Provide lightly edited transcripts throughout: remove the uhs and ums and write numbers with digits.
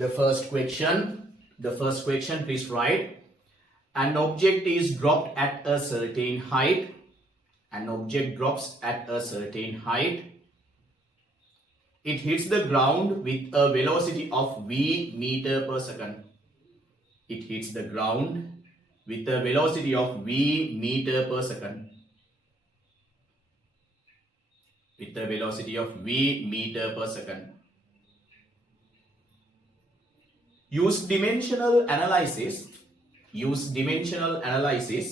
The first question, please write. An object is dropped at a certain height. An object drops at a certain height. It hits the ground with a velocity of v meter per second. It hits the ground with a velocity of v meter per second. With a velocity of v meter per second. Use dimensional analysis. Use dimensional analysis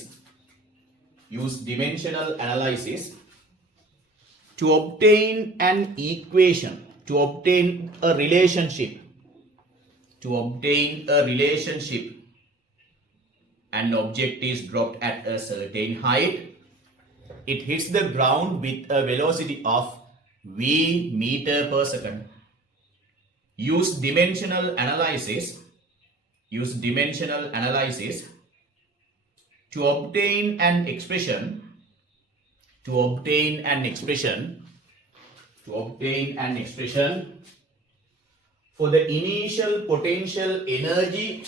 to obtain an equation, to obtain a relationship. An object is dropped at a certain height. It hits the ground with a velocity of v meter per second. Use dimensional analysis to obtain an expression for the initial potential energy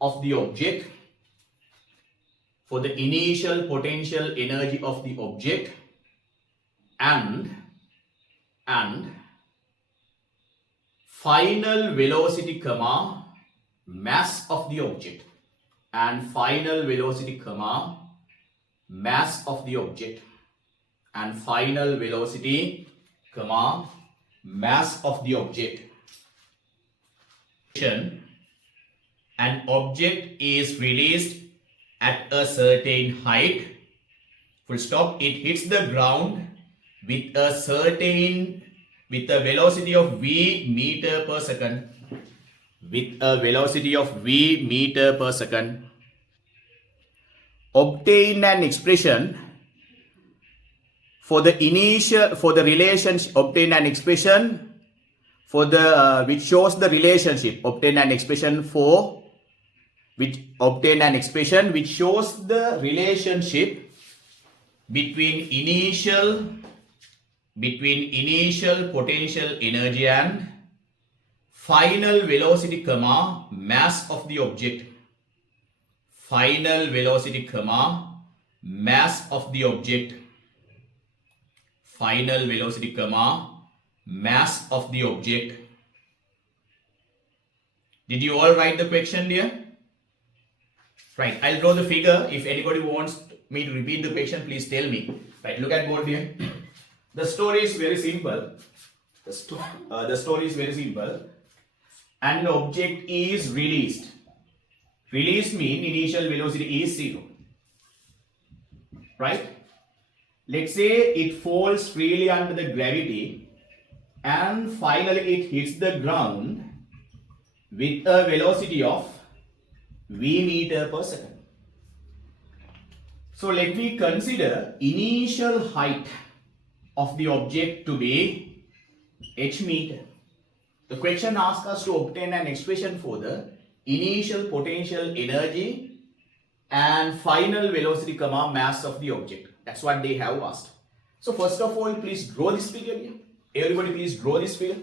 of the object, and final velocity, mass of the object. Mass of the object. An object is released at a certain height. Full stop. It hits the ground with a velocity of v meter per second. Obtain an expression for the relationship. Which shows the relationship. Obtain an expression which shows the relationship between initial potential energy and final velocity, mass of the object. Mass of the object. Did you all write the question, dear? Right, I'll draw the figure. If anybody wants me to repeat the question, please tell me. Right, look at board here. The story is very simple. An object is released. Release means initial velocity is 0. Right? Let's say it falls freely under the gravity and finally it hits the ground with a velocity of v meter per second. So let me consider initial height of the object to be h meter. The question asks us to obtain an expression for the initial potential energy and final velocity, mass of the object. That's what they have asked. So first of all, please draw this figure here. Everybody please draw this figure.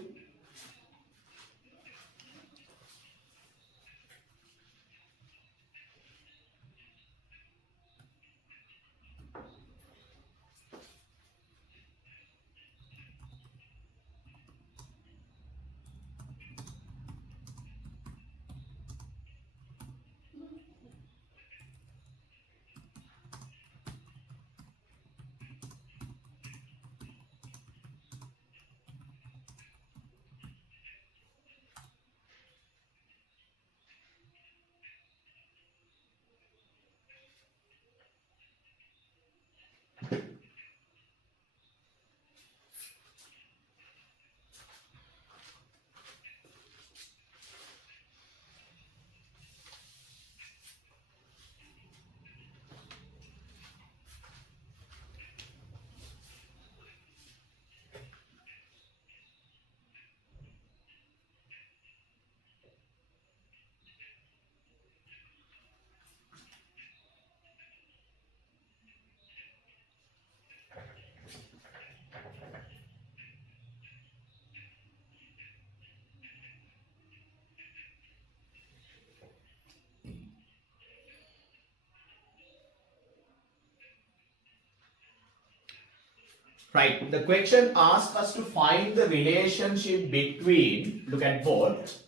Right. The question asks us to find the relationship between, look at both,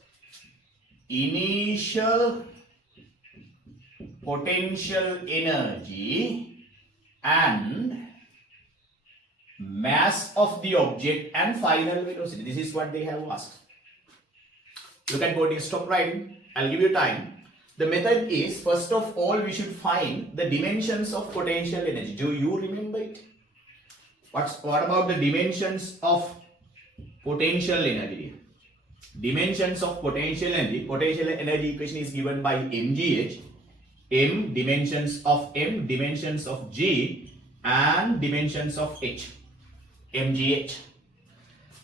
initial potential energy and mass of the object and final velocity. This is what they have asked. Look at board, stop writing. I'll give you time. The method is, first of all, we should find the dimensions of potential energy. Do you remember it? What about the dimensions of potential energy? Dimensions of potential energy. Potential energy equation is given by mgh. M, dimensions of M, dimensions of G, and dimensions of H. mgh.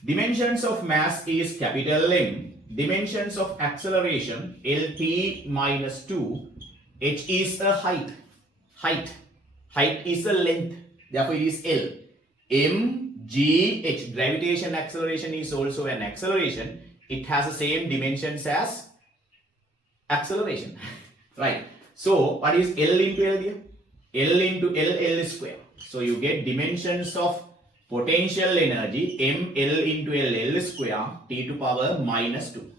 Dimensions of mass is capital M. Dimensions of acceleration LP minus 2. H is a height. Height is a length. Therefore, it is L. mgh. Gravitation acceleration is also an acceleration. It has the same dimensions as acceleration. Right. So, what is L into L here? L into L square. So, you get dimensions of potential energy ml into L square t to power minus 2.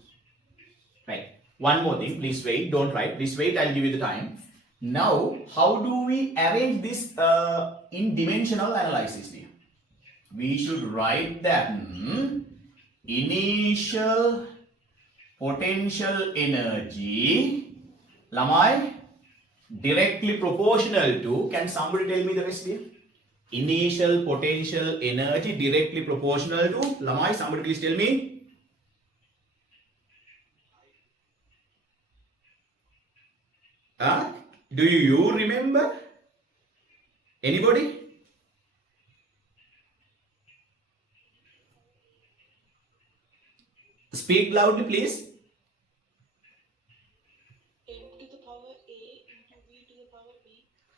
Right. One more thing, please wait, don't write, please wait, I'll give you the time. Now, how do we arrange this in dimensional analysis here? We should write that initial potential energy, lamai, directly proportional to, can somebody tell me the rest here? Initial potential energy directly proportional to, lamai, somebody please tell me. Do you remember? Anybody? Speak loudly, please. M to the power A into V to the power B.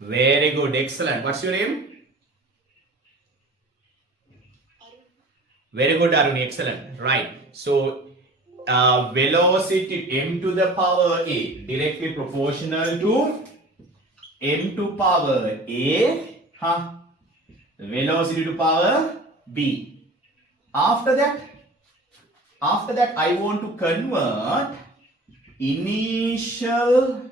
Very good, excellent. What's your name? Arun. Very good, Arun, excellent. Right. So, velocity m to the power A directly proportional to m to power A, velocity to power B. After that, I want to convert initial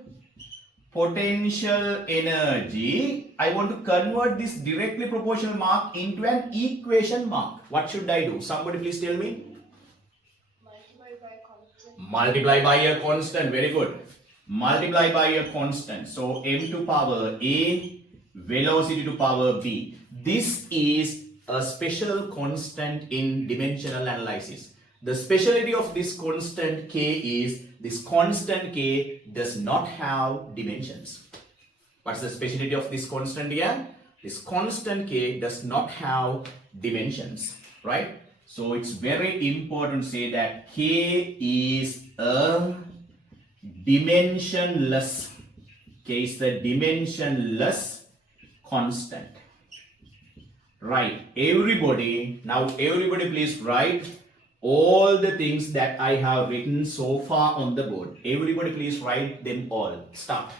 potential energy. I want to convert this directly proportional mark into an equation mark. What should I do? Somebody please tell me. Multiply by a constant. Multiply by a constant. Very good. Multiply by a constant. So m to power A, velocity to power B. This is a special constant in dimensional analysis. The speciality of this constant K is this constant K does not have dimensions. What's the speciality of this constant here? This constant K does not have dimensions, right? So it's very important to say that K is a dimensionless. K is a dimensionless constant. Right. Everybody, now everybody please write all the things that I have written so far on the board. Everybody please write them all. Start.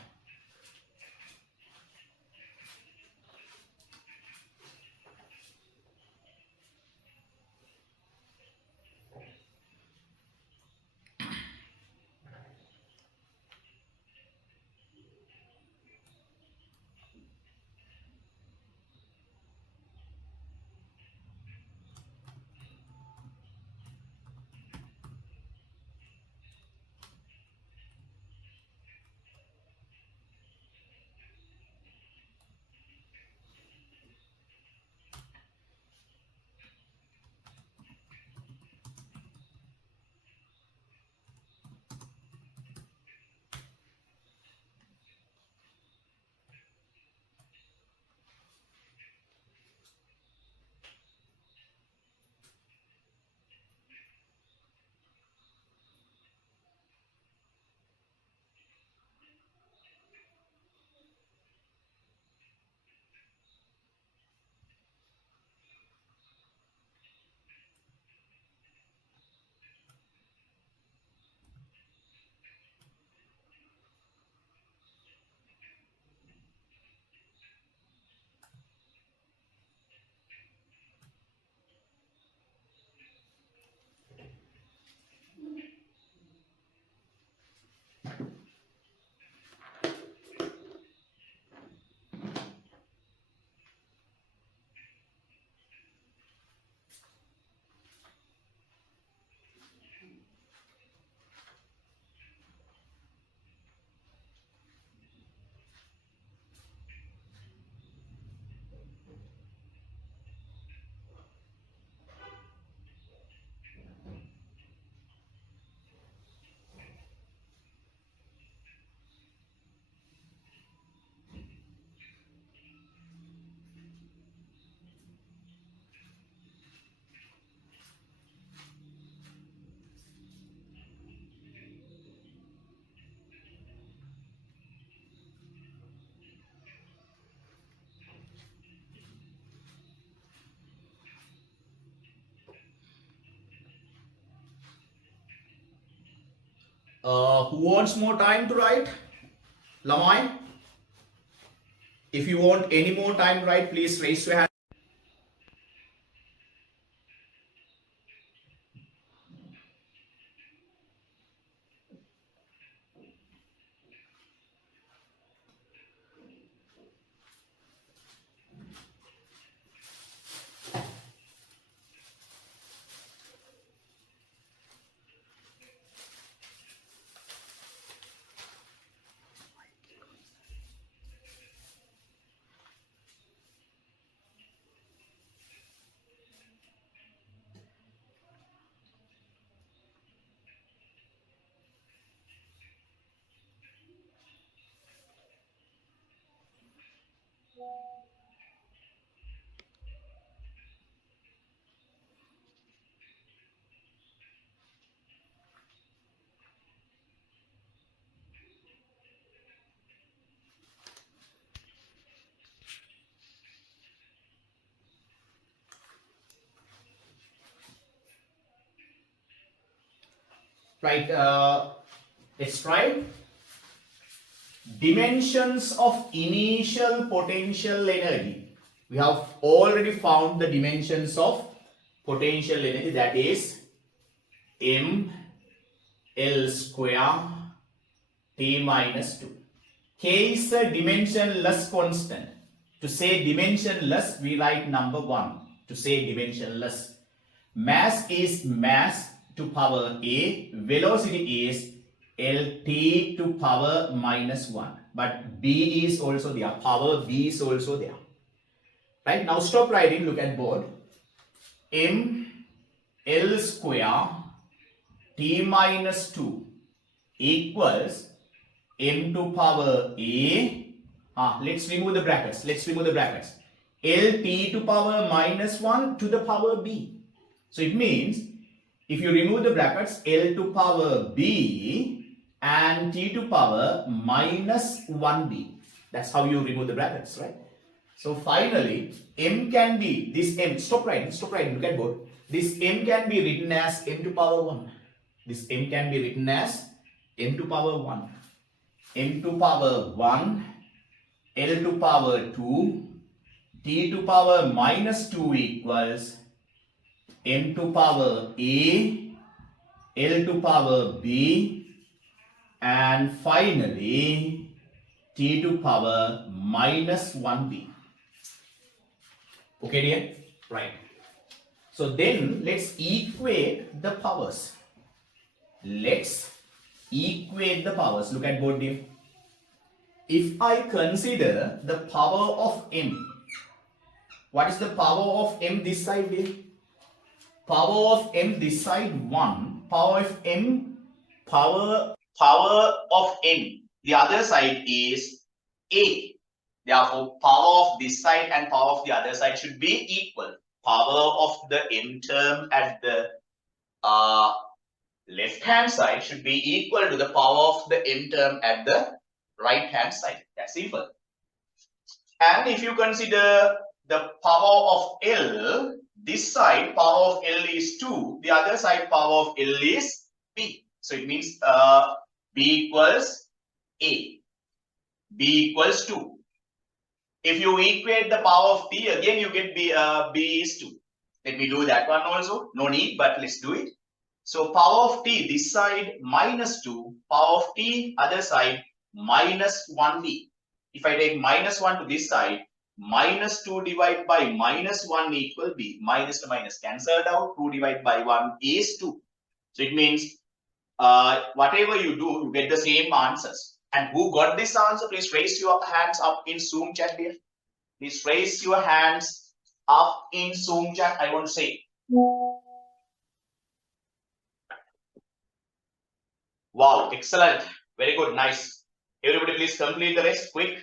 Who wants more time to write? Lamai? If you want any more time to write, please raise your hand. Right, let's try. Dimensions of initial potential energy. We have already found the dimensions of potential energy, that is m L square T minus 2. K is a dimensionless constant. To say dimensionless, we write number 1. To say dimensionless. Mass is mass to power A. Velocity is LT to power minus 1. But B is also there. Power B is also there. Right? Now stop writing. Look at board. M L square T minus 2 equals m to power a. Let's remove the brackets. LT to power minus 1 to the power b. So it means if you remove the brackets, L to power b and t to power minus 1b. That's how you remove the brackets, right? So finally, m can be, this m, stop writing, look at board. This m can be written as m to power 1. This m can be written as m to power 1. M to power 1, L to power 2, T to power minus 2 equals M to power A, L to power B, and finally T to power minus 1B. Okay, dear? Right. So then let's equate the powers. Look at board, dear. If I consider the power of m, what is the power of m this side, dear? Power of m this side 1, power of m the other side is a. Therefore, power of this side and power of the other side should be equal. Power of the m term at the left hand side should be equal to the power of the m term at the right hand side. That's simple. And if you consider the power of L, this side power of L is 2, the other side power of L is B. So it means B equals A, B equals 2. If you equate the power of T, again you get B is 2. Let me do that one also. No need, but let's do it. So power of T, this side minus 2, power of T, other side minus 1B. If I take minus 1 to this side, minus 2 divided by minus 1 equal B. Minus to minus cancelled out. 2 divided by 1 is 2. So it means whatever you do, you get the same answers. And who got this answer? Please raise your hands up in Zoom chat here. Please raise your hands up in Zoom chat. I want to say. Wow, excellent. Very good, nice. Everybody please complete the rest quick.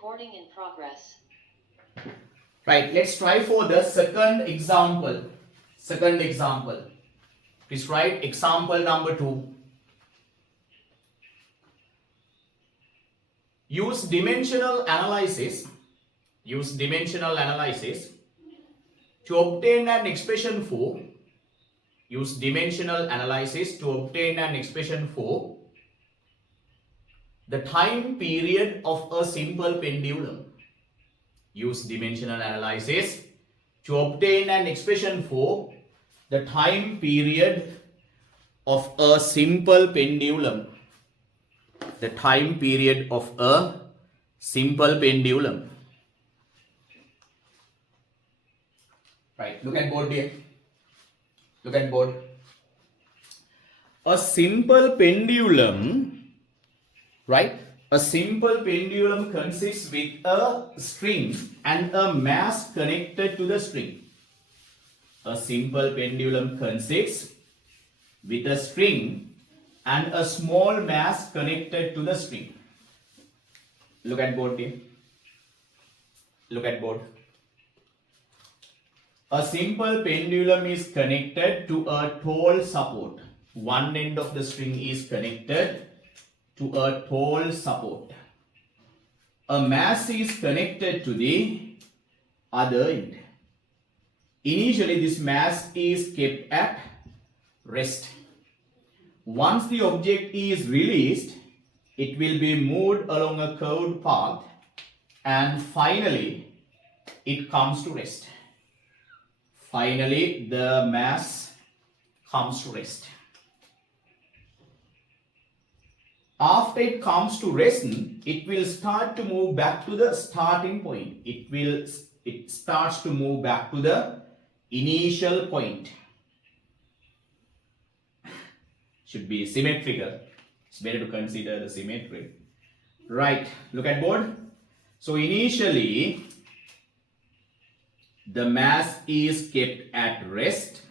Recording in progress. Right, let's try for the second example. Second example. Please write example number 2. Use dimensional analysis. Use dimensional analysis to obtain an expression for. Use dimensional analysis to obtain an expression for the time period of a simple pendulum. Use dimensional analysis to obtain an expression for the time period of a simple pendulum. The time period of a simple pendulum. Right, look at board here. Look at board. A simple pendulum, right? A simple pendulum consists with a string and a mass connected to the string. A simple pendulum consists with a string and a small mass connected to the string. Look at board here. Look at board. A simple pendulum is connected to a tall support. One end of the string is connected to a tall support. A mass is connected to the other end. Initially, this mass is kept at rest. Once the object is released, it will be moved along a curved path and finally it comes to rest. Finally, the mass comes to rest. After it comes to rest, it will start to move back to the starting point. It starts to move back to the initial point. Should be symmetrical. It's better to consider the symmetry. Right, look at board. So initially, the mass is kept at rest.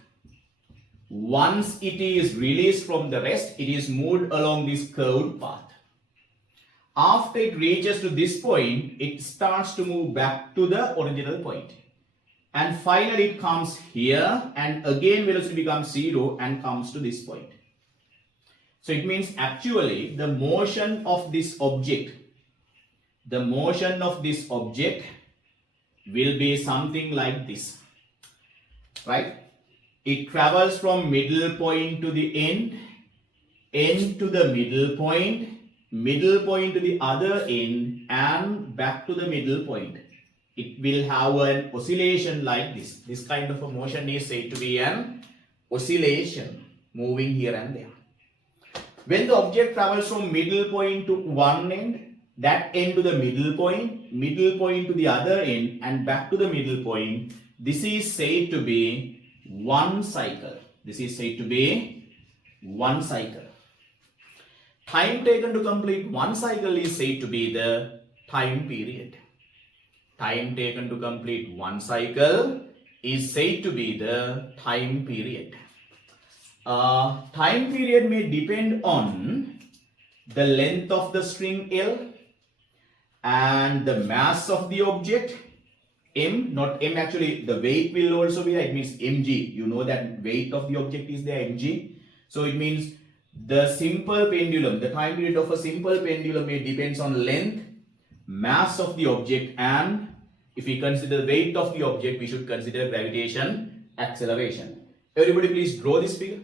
Once it is released from the rest, it is moved along this curved path. After it reaches to this point, it starts to move back to the original point. And finally it comes here and again velocity becomes 0 and comes to this point. So it means actually the motion of this object will be something like this, right? It travels from middle point to the end to the middle point to the other end, and back to the middle point. It will have an oscillation like this. This kind of a motion is said to be an oscillation, moving here and there. When the object travels from middle point to one end, that end to the middle point to the other end, and back to the middle point, this is said to be one cycle. This is said to be one cycle. Time taken to complete one cycle is said to be the time period. Time taken to complete one cycle is said to be the time period. Time period may depend on the length of the string L and the mass of the object M, not M, actually the weight will also be there. It means mg. You know that weight of the object is there, mg. So it means the simple pendulum, the time period of a simple pendulum may depends on length, mass of the object, and if we consider the weight of the object, we should consider gravitation acceleration. Everybody please draw this figure.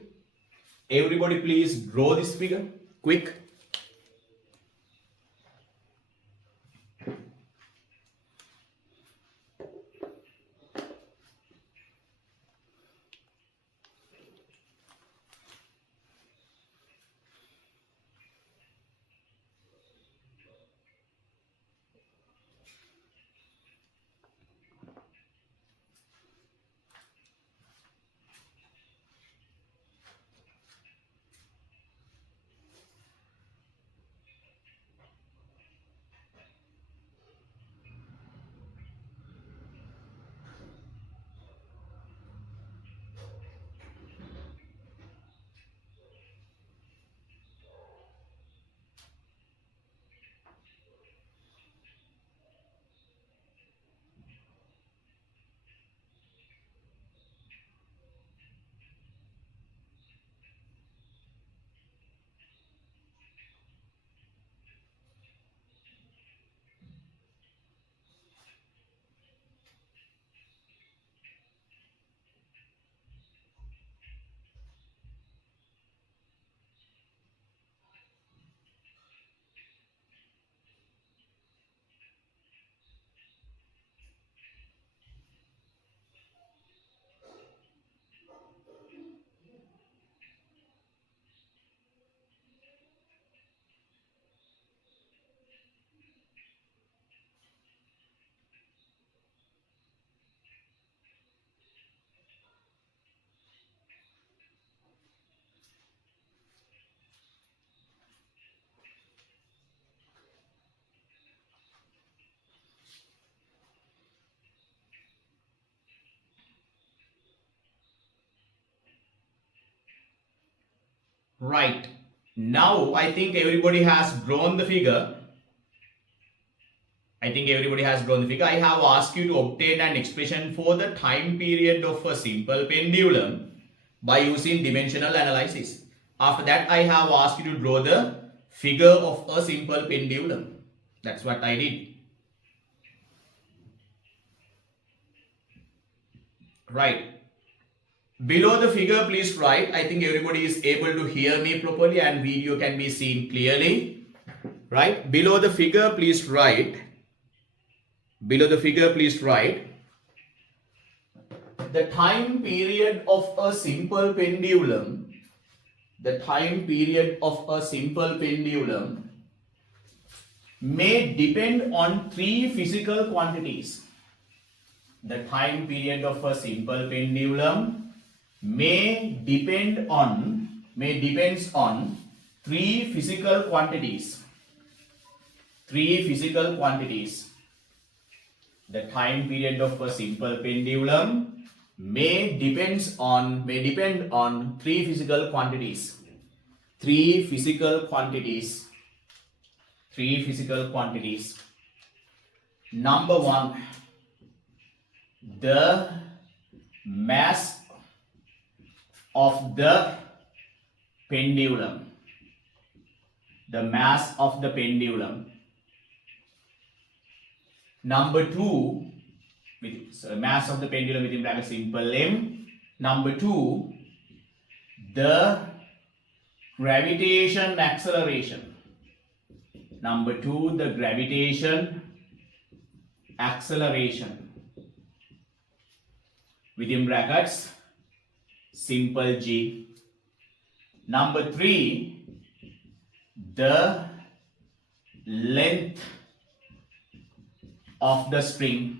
Everybody please draw this figure. Quick. Right. Now I think everybody has drawn the figure. I have asked you to obtain an expression for the time period of a simple pendulum by using dimensional analysis. After that, I have asked you to draw the figure of a simple pendulum. That's what I did. Right. Below the figure, please write. I think everybody is able to hear me properly and video can be seen clearly. Right. Below the figure, please write. Below the figure, please write. The time period of a simple pendulum. The time period of a simple pendulum may depend on three physical quantities. The time period of a simple pendulum may depends on three physical quantities. The time period of a simple pendulum may depend on three physical quantities. Number one, the mass of the pendulum. Number two, mass of the pendulum within bracket simple m. Number two, the gravitation acceleration. Within brackets simple g. Number three, the length of the string.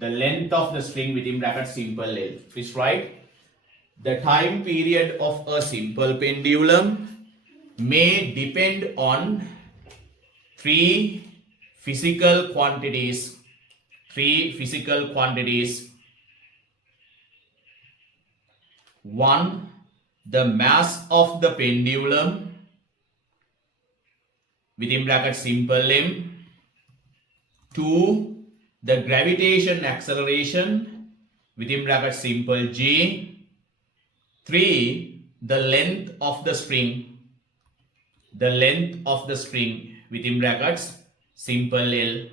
Within brackets simple L. Please write. The time period of a simple pendulum may depend on three physical quantities. One, the mass of the pendulum within bracket simple m. Two, the gravitation acceleration within bracket simple g. Three, the length of the string within brackets simple L.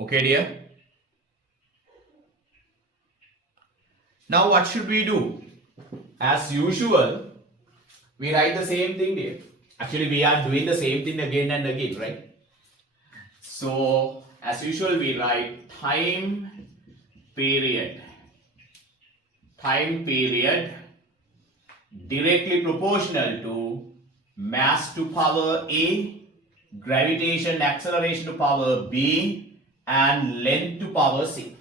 Okay, dear. Now what should we do? As usual, we write the same thing, dear. Actually, we are doing the same thing again and again, right? So, as usual, we write time period directly proportional to mass to power A, gravitation acceleration to power B, and length to power C.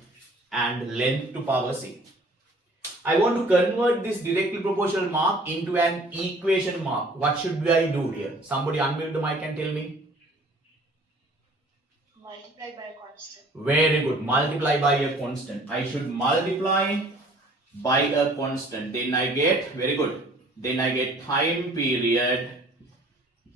I want to convert this directly proportional mark into an equation mark. What should I do here? Somebody unmute the mic and tell me. Multiply by a constant. Very good. Multiply by a constant. I should multiply by a constant. Then I get, very good. Then I get time period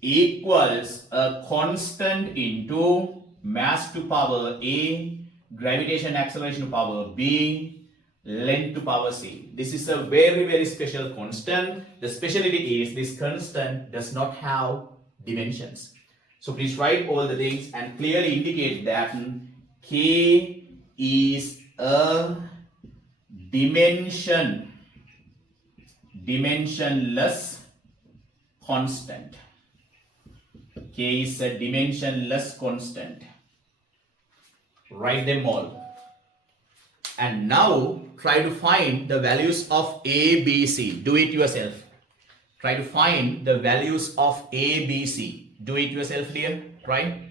equals a constant into mass to power A, gravitation acceleration to power B, length to power C. This is a very, very special constant. The specialty is this constant does not have dimensions. So please write all the things and clearly indicate that K is a dimensionless constant. K is a dimensionless constant. Write them all. And now try to find the values of A, B, C. Do it yourself. Try to find the values of A, B, C. Do it yourself, dear. Try.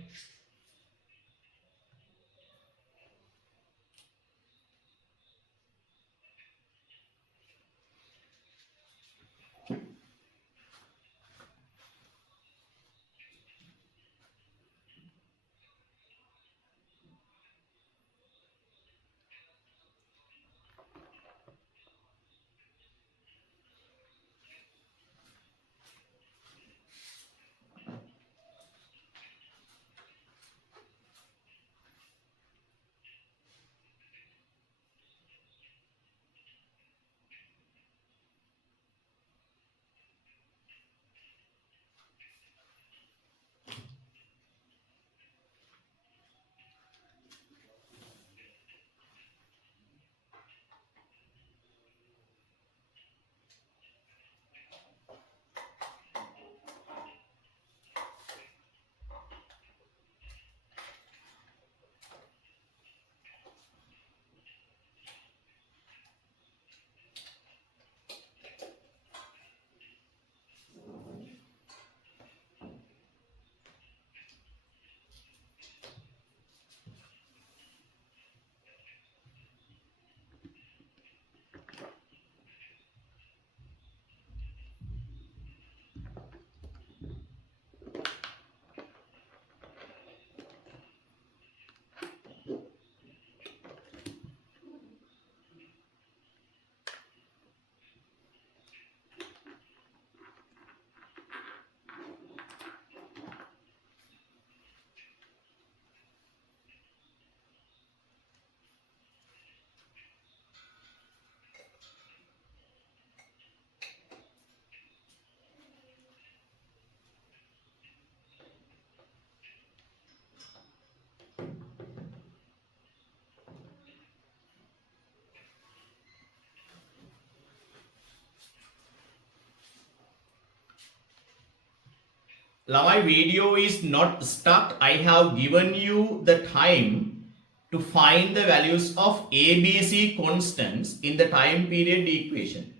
my video is not stuck. I have given you the time to find the values of A, B, C constants in the time period equation.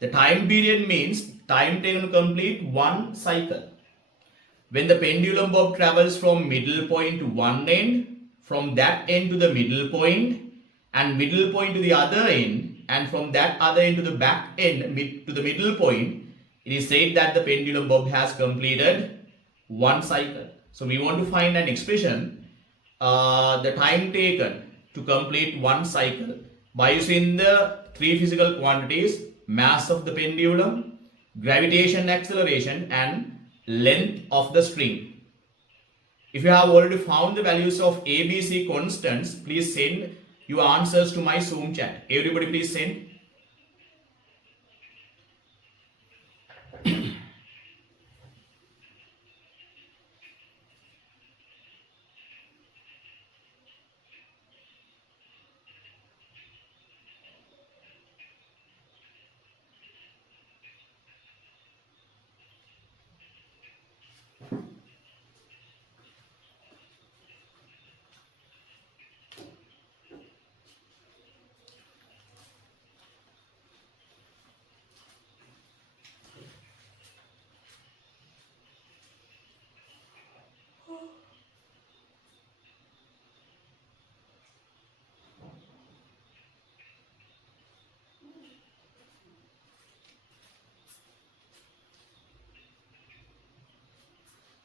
The time period means time taken to complete one cycle. When the pendulum bob travels from middle point to one end, from that end to the middle point, and middle point to the other end, and from that other end to the back end to the middle point, it is said that the pendulum bob has completed one cycle. So we want to find an expression, the time taken to complete one cycle by using the three physical quantities: mass of the pendulum, gravitation acceleration, and length of the string. If you have already found the values of A, B, C constants, please send your answers to my Zoom chat. Everybody please send.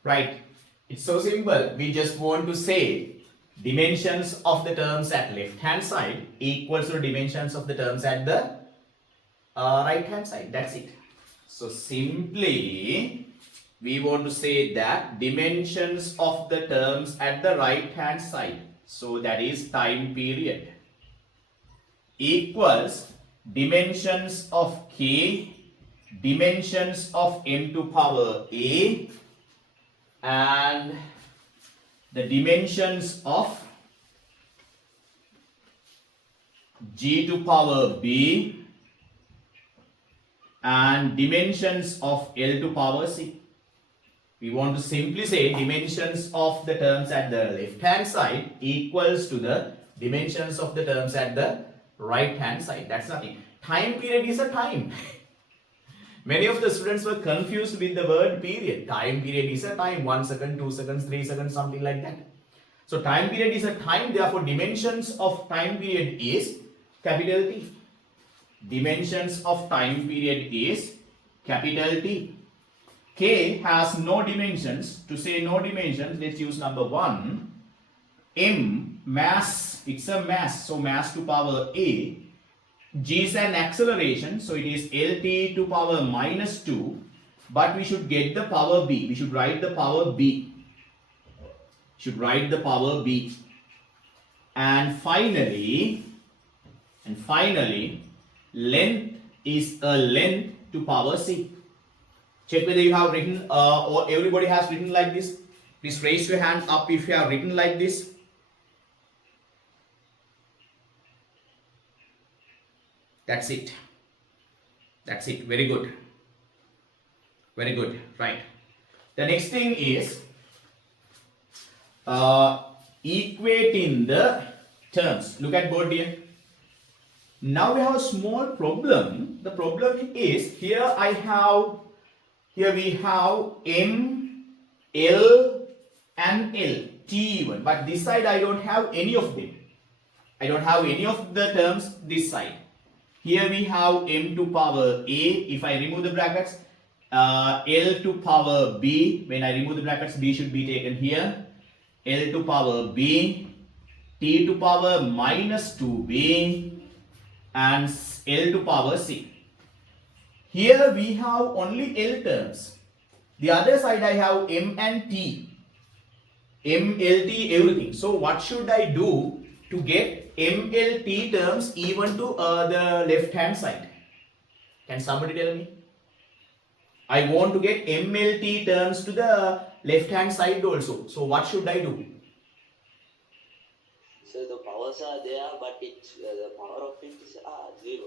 Right, it's so simple. We just want to say dimensions of the terms at left hand side equals to dimensions of the terms at the right hand side. That's it. So simply we want to say that dimensions of the terms at the right hand side, so that is time period, equals dimensions of k, dimensions of m to power a, and the dimensions of g to power b, and dimensions of L to power c. We want to simply say dimensions of the terms at the left hand side equals to the dimensions of the terms at the right hand side. That's nothing. Time period is a time. Many of the students were confused with the word period. Time period is a time, 1 second, 2 seconds, 3 seconds, something like that. So time period is a time, therefore dimensions of time period is capital T. Dimensions of time period is capital T. K has no dimensions. To say no dimensions, let's use number 1. M, mass, it's a mass, so mass to power A. G is an acceleration, so it is LT to power minus 2, but we should get the power B. We should write the power B. And finally, length is a length to power C. Check whether you have written or everybody has written like this. Please raise your hand up if you have written like this. That's it. Very good. Right. The next thing is equating the terms. Look at board here. Now we have a small problem. The problem is here we have M, L and L, T1, but this side I don't have any of them. I don't have any of the terms this side. Here we have M to power A. If I remove the brackets, L to power B. When I remove the brackets, B should be taken here. L to power B, T to power minus 2B, and L to power C. Here we have only L terms. The other side I have M and T. M, L, T, everything. So what should I do to get M, L, T terms even to the left hand side? Can somebody tell me? I want to get M, L, T terms to the left hand side also. So what should I do? So the powers are there, but it's the power of it is 0.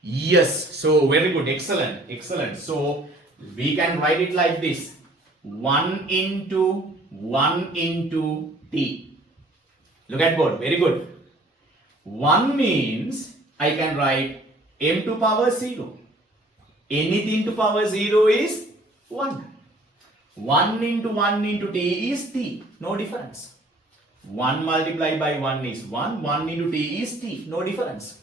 Yes. So very good. Excellent. So we can write it like this. 1 into t. Look at board, very good. 1 means I can write m to power 0. Anything to power 0 is 1. 1 into t is t, no difference. 1 multiplied by 1 is 1, 1 into t is t, no difference.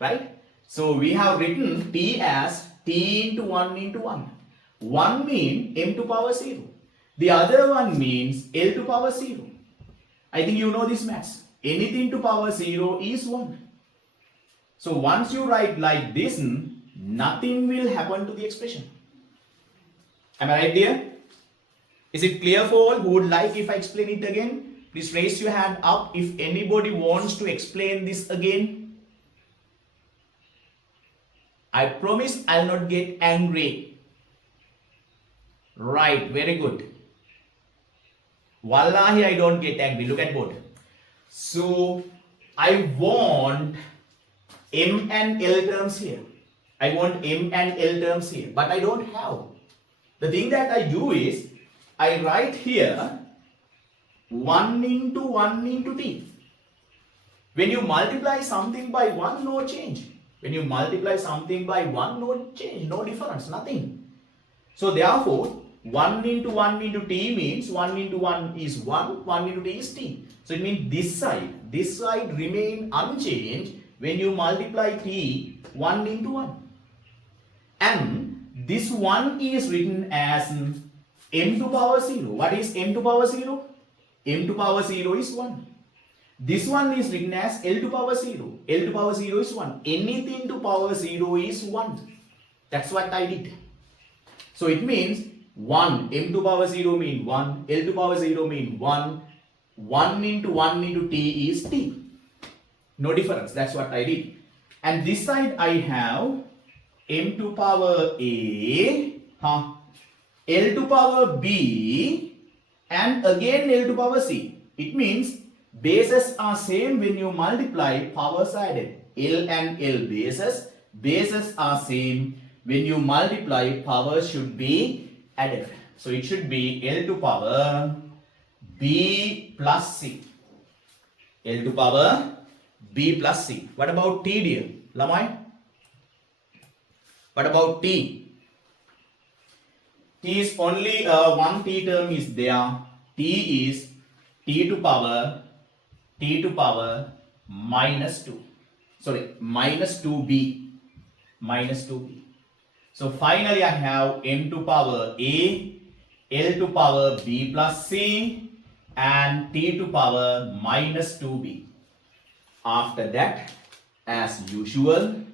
Right? So we have written t as t into 1 into 1. 1 means m to power 0. The other one means L to power 0. I think you know this maths. Anything to power 0 is 1. So once you write like this, nothing will happen to the expression. Am I right, dear? Is it clear for all? Who would like if I explain it again? Please raise your hand up if anybody wants to explain this again. I promise I'll not get angry. Right, very good. Wallahi, I don't get angry. Look at board. So I want m and L terms here. I want m and L terms here, but I don't have. The thing that I do is I write here 1 into t. When you multiply something by 1, no change. When you multiply something by 1, no change, no difference, nothing. So therefore, 1 into t means 1 into 1 is 1, 1 into t is t. So it means this side remain unchanged when you multiply t 1 into 1. And this one is written as m to power 0. What is m to power 0? M to power 0 is 1. This one is written as L to power 0. L to power 0 is 1. Anything to power 0 is 1. That's what I did. So it means 1, m to power 0 means 1, L to power 0 means 1, 1 into t is t. No difference, that's what I did. And this side I have m to power a, L to power b, and again L to power c. It means bases are same when you multiply, powers added. L and L bases are same. When you multiply, powers should be added. So it should be L to power b plus c. L to power b plus c. What about t, dear? Lamai? What about t? T is only one t term is there. T is t to power minus 2. Sorry, minus 2b. Minus 2b. So finally I have m to power a, L to power b plus c, and t to power minus 2b. After that, as usual,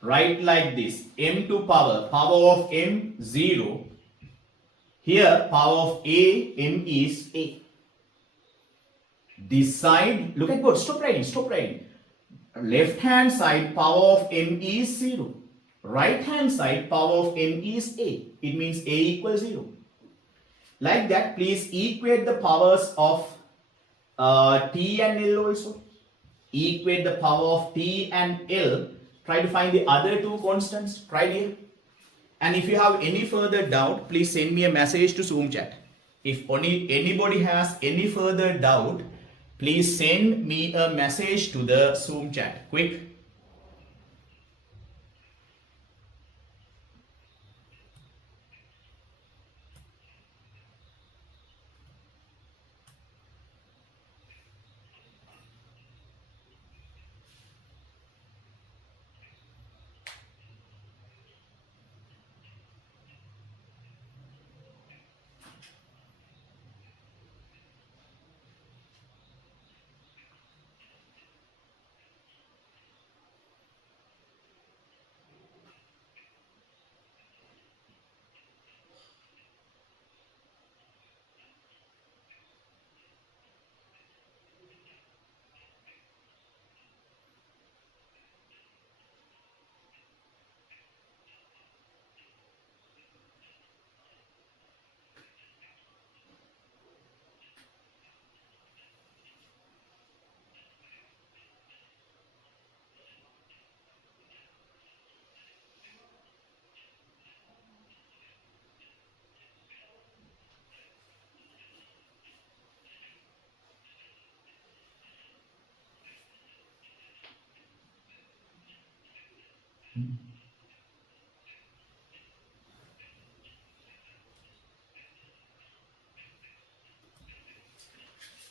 write like this: m to power of m 0. Here power of a, m is a. This side, look at board, stop writing. Left hand side power of m is 0. Right hand side power of m is a. It means a equals 0. Like that, please equate the powers of t and L also. Equate the power of t and L. Try to find the other two constants. Try here. And if you have any further doubt, please send me a message to Zoom chat. If anybody has any further doubt, please send me a message to the Zoom chat. Quick.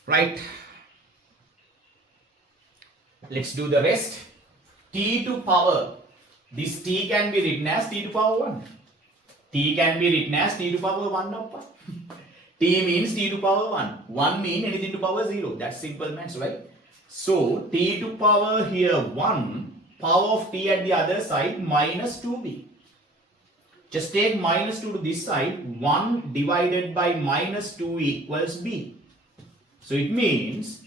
Right. Let's do the rest. T to power. This T can be written as T to power 1. T can be written as T to power 1 upper. T means T to power 1. 1 means anything to power 0. That's simple maths, right? So T to power here 1, power of T at the other side minus 2b. Just take minus 2 to this side. 1 divided by minus 2 equals b. So it means,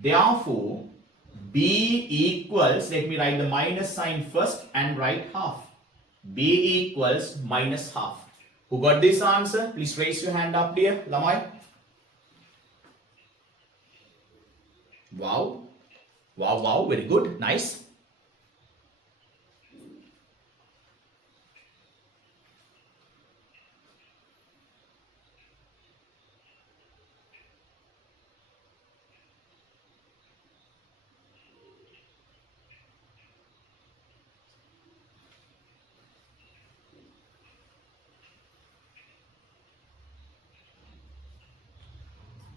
therefore, b equals, let me write the minus sign first and write half. B equals minus half. Who got this answer? Please raise your hand up there, Lamai. Wow. Wow, wow, very good, nice.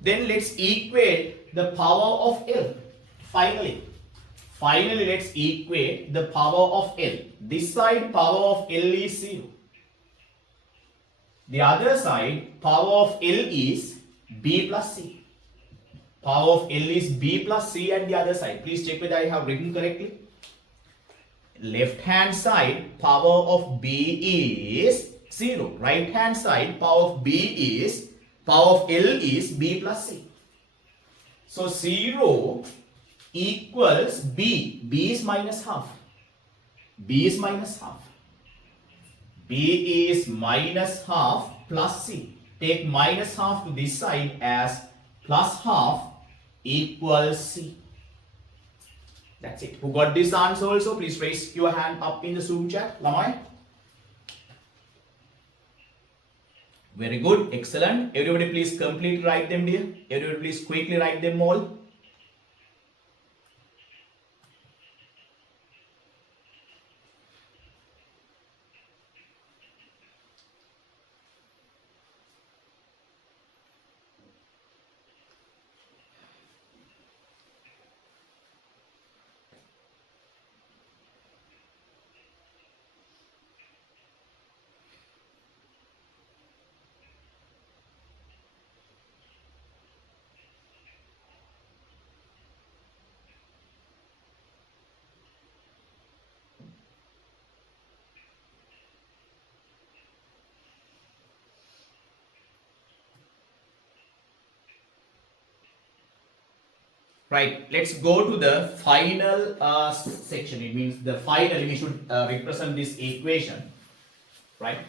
Then let's equate the power of L. Finally, let's equate the power of L. This side power of L is 0. The other side power of L is B plus C. Power of L is B plus C at the other side. Please check whether I have written correctly. Left hand side power of B is 0. Right hand side power of L is B plus C. So 0 equals B. B is minus half. B is minus half. B is minus half plus C. Take minus half to this side as plus half equals C. That's it. Who got this answer also? Please raise your hand up in the Zoom chat. Lamai? Very good. Excellent. Everybody please completely write them dear. Everybody please quickly write them all. Right, let's go to the final section. It means the finally we should represent this equation, right?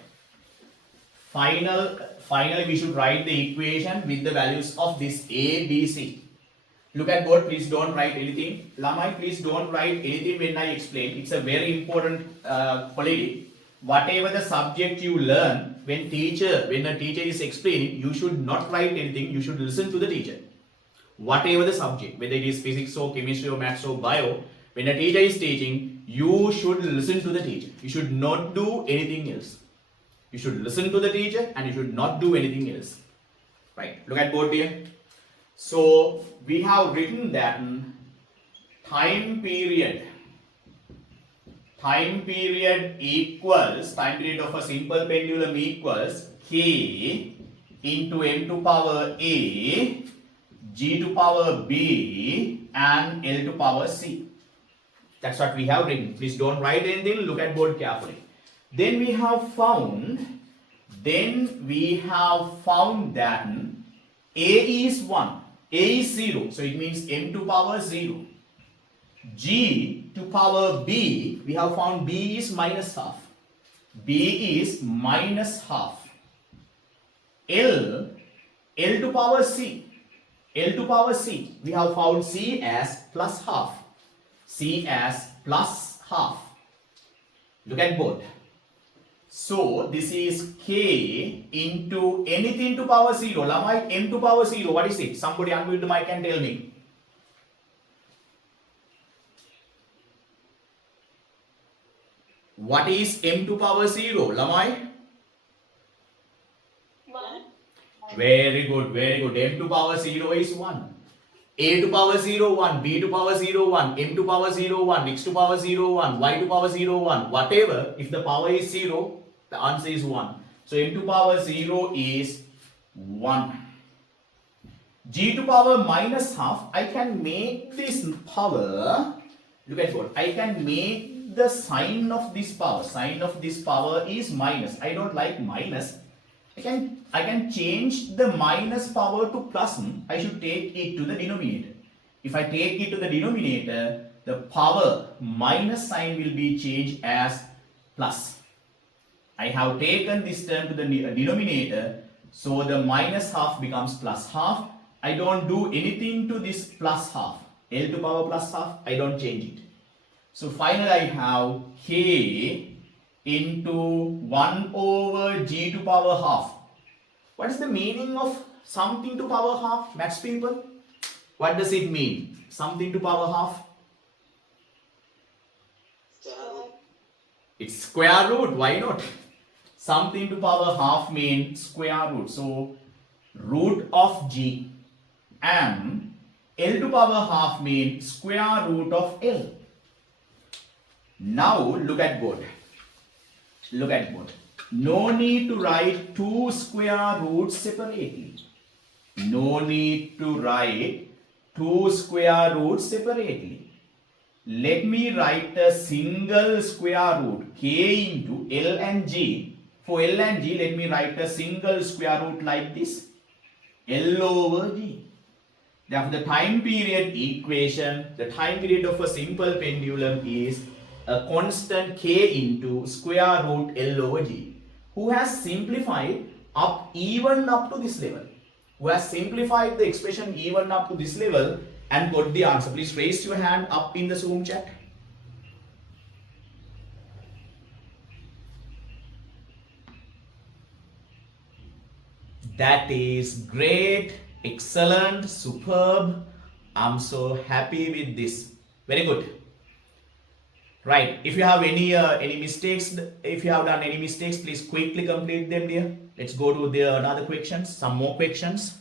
Finally we should write the equation with the values of this A, B, C. Look at board, please don't write anything. Lamai, please don't write anything when I explain. It's a very important quality. Whatever the subject you learn, when a teacher is explaining, you should not write anything, you should listen to the teacher. Whatever the subject, whether it is physics or chemistry or maths or bio, when a teacher is teaching, you should listen to the teacher. You should not do anything else. You should listen to the teacher and you should not do anything else. Right, look at board here. So we have written that time period of a simple pendulum equals K into M to power A, G to power B and L to power C. That's what we have written. Please don't write anything. Look at board carefully. Then we have found that A is 1. A is 0. So it means M to power 0. G to power B, we have found B is minus half. B is minus half. L to power C. L to power C, we have found C as plus half. C as plus half. Look at both. So this is K into anything to power 0. Lamai, M to power 0, what is it? Somebody unmute the mic and tell me. What is m to power 0? Lamai? 1. Very good, very good. M to power 0 is 1. A to power 0, 1, B to power 0, 1, M to power 0, 1, X to power 0, 1, Y to power 0, 1. Whatever, if the power is 0, the answer is 1. So M to power 0 is 1. G to power minus half, I can make this power, look at what, I can make the sign of this power is minus. I don't like minus. I can change the minus power to plus. I should take it to the denominator. If I take it to the denominator, the power minus sign will be changed as plus. I have taken this term to the denominator, so the minus half becomes plus half. I don't do anything to this plus half. L to power plus half, I don't change it. So finally I have k into 1 over g to power half. What is the meaning of something to power half, maths people? What does it mean? Something to power half? Square. It's square root, why not? Something to power half means square root. So root of g, and L to power half means square root of L. Now look at both. Look at both. No need to write two square roots separately. No need to write two square roots separately. Let me write a single square root, k into L and g. For L and g, let me write a single square root like this, L over g. Therefore, the time period equation, the time period of a simple pendulum is a constant k into square root L over g. Who has simplified even up to this level? Who has simplified the expression even up to this level and got the answer? Please raise your hand up in the Zoom chat. That is great, excellent, superb. I'm so happy with this. Very good. Right. If you have any mistakes, if you have done any mistakes, please quickly complete them, dear. Let's go to the another questions. Some more questions.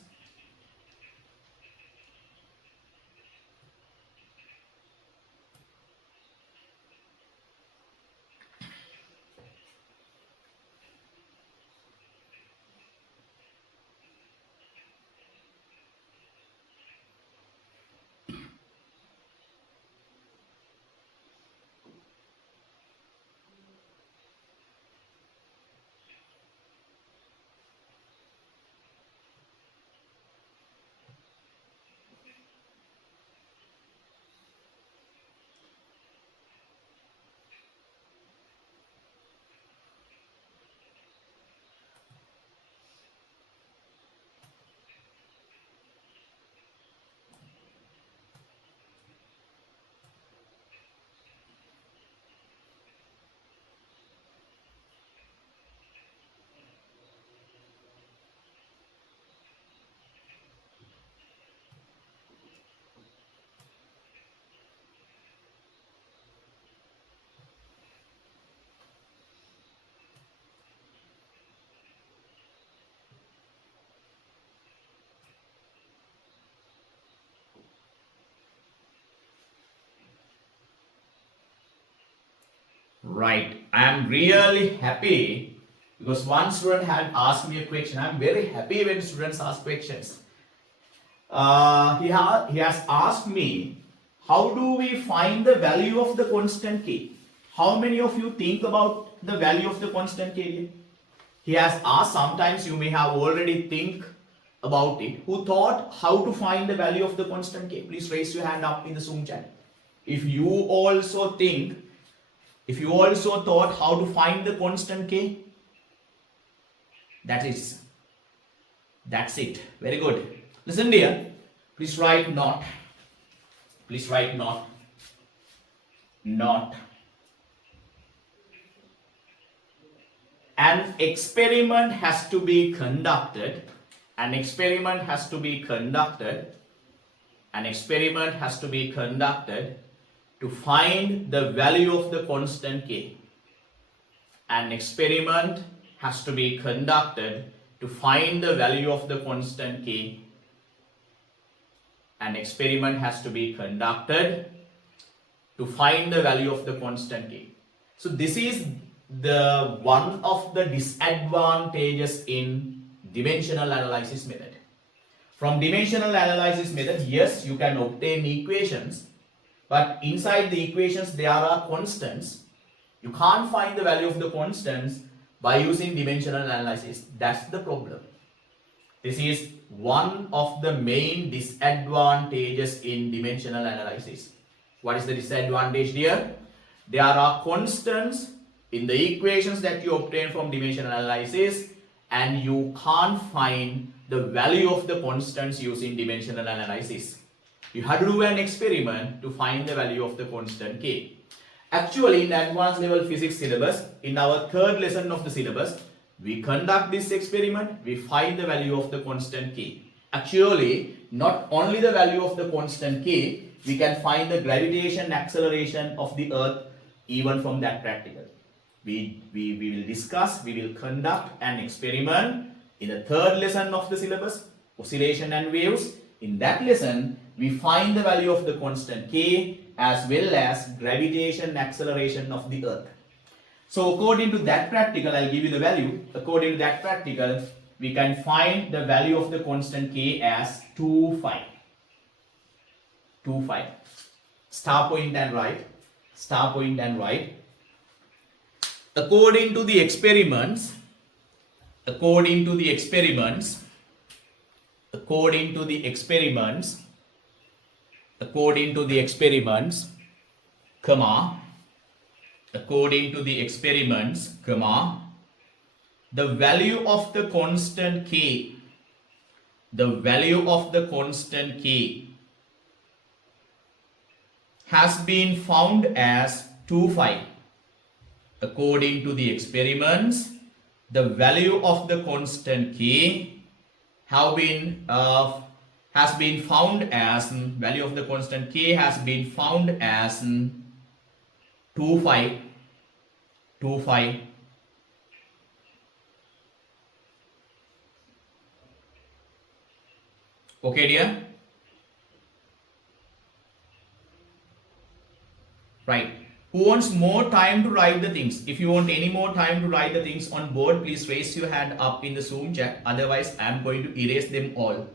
Right. I am really happy because one student had asked me a question. I am very happy when students ask questions. He has asked me, how do we find the value of the constant k? How many of you think about the value of the constant k? He has asked, sometimes you may have already think about it. Who thought how to find the value of the constant k? Please raise your hand up in the Zoom chat. If you also think, if you also thought how to find the constant k, that's it. Very good. Listen dear, please write not. Please write not. Not. An experiment has to be conducted. An experiment has to be conducted. An experiment has to be conducted to find the value of the constant k. an experiment has to be conducted to find the value of the constant K. An experiment has to be conducted to find the value of the constant K. So this is the one of the disadvantages in dimensional analysis method. From dimensional analysis method, yes, you can obtain equations, but inside the equations there are constants. You can't find the value of the constants by using dimensional analysis. That's the problem. This is one of the main disadvantages in dimensional analysis. What is the disadvantage here? There are constants in the equations that you obtain from dimensional analysis, and you can't find the value of the constants using dimensional analysis. You have to do an experiment to find the value of the constant K. Actually, in advanced level physics syllabus, in our third lesson of the syllabus, we conduct this experiment, we find the value of the constant K. Actually, not only the value of the constant K, we can find the gravitation acceleration of the earth even from that practical. We will conduct an experiment in the third lesson of the syllabus, oscillation and waves. In that lesson, we find the value of the constant K as well as gravitation acceleration of the earth. So according to that practical, I'll give you the value. According to that practical, we can find the value of the constant K as 2 phi. 2 phi. Star point and right. Star point and right. According to the experiments, comma, the value of the constant K, has been found as 2 phi. According to the experiments, the value of the constant K has been found as 2 phi. Okay, dear? Right. Who wants more time to write the things? If you want any more time to write the things on board, please raise your hand up in the Zoom chat. Otherwise, I am going to erase them all.